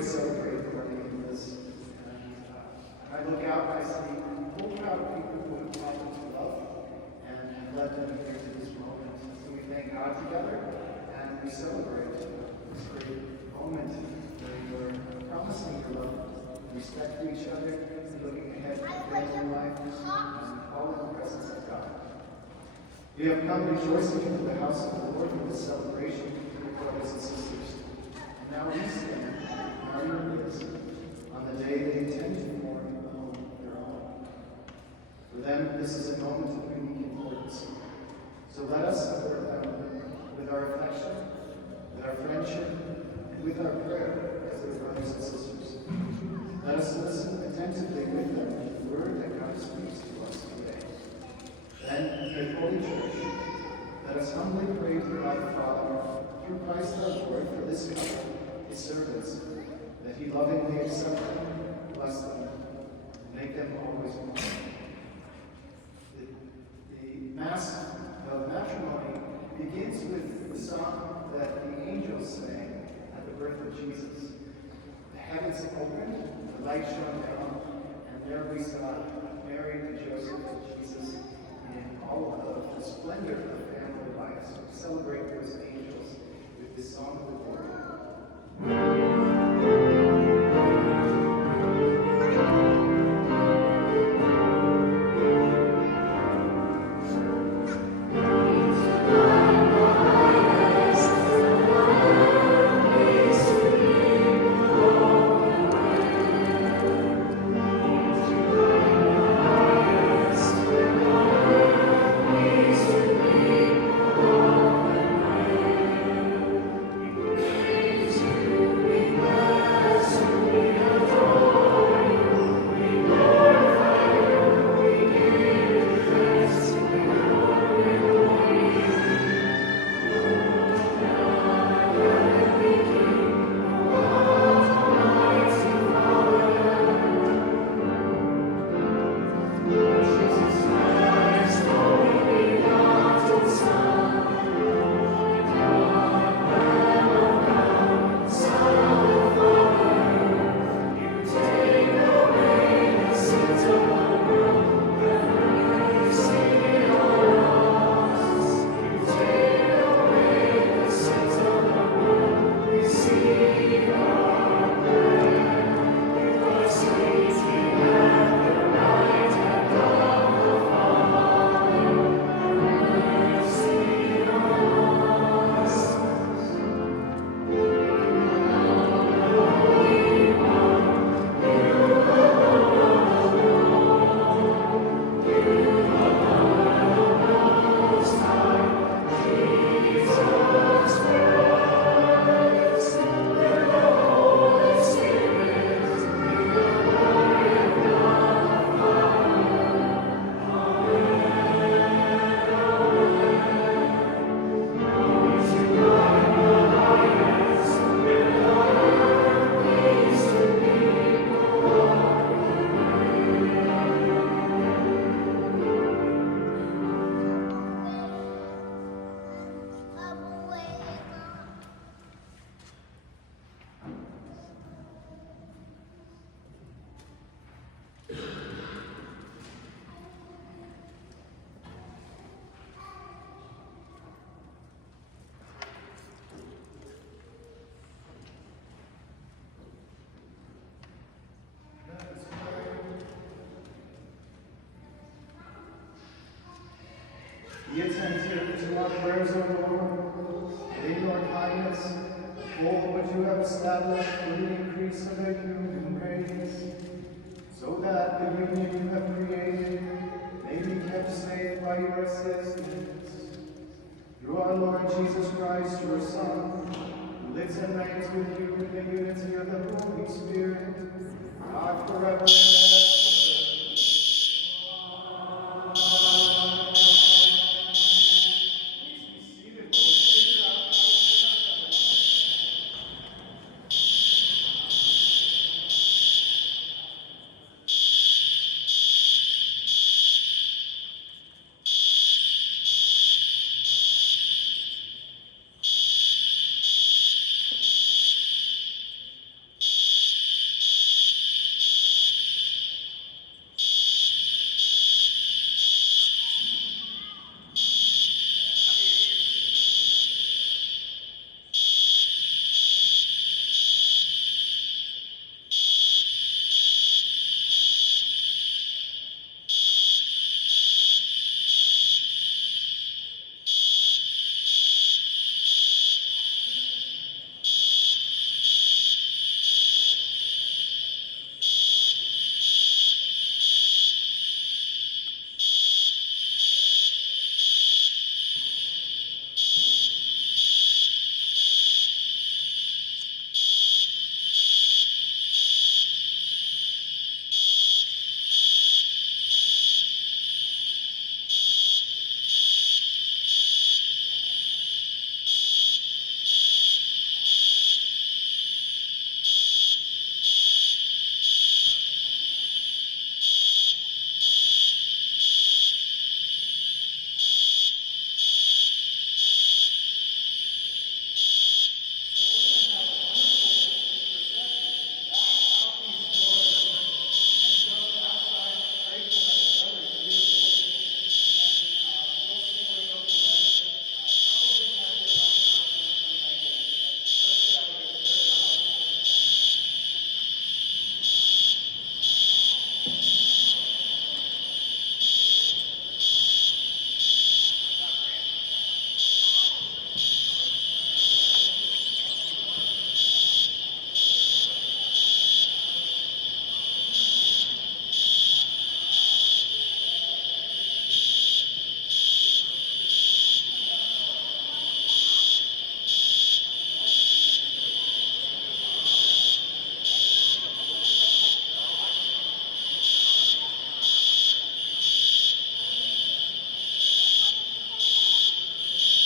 to celebrate the wedding of this. And I look out, I see a whole crowd of people who have come to love and have led them here to this moment. So we thank God together and we celebrate this great moment where you're promising your love, respect to each other, and looking ahead to family life, and all in the presence of God. We have come rejoicing into the house of the Lord with this celebration, brothers and sisters. And now we stand in our midst on the day they intend to mourn the home of their own. For them, this is a moment of unique importance. So let us support them with our affection, with our friendship, and with our prayer as their brothers and sisters. Let us listen attentively with them to the word that God speaks to us today. Then, in Holy Church, let us humbly pray to God the Father, through Christ our Lord, for this couple, his servants, that he lovingly accept them, bless them, and make them always one. The Mass of Matrimony begins with the song that the angels sang at the birth of Jesus. The heavens opened, the light shone down, and there we saw Mary and Joseph and Jesus in all of the splendor of family life. So we celebrate those angels with this song of the Lord. Be attentive to our prayers, O Lord. In your kindness, uphold what you have established for the increase of their human race, so that the union you have created may be kept safe by your assistance. Through our Lord Jesus Christ, your Son, who lives and reigns with you in the unity of the Holy Spirit, God forever and ever.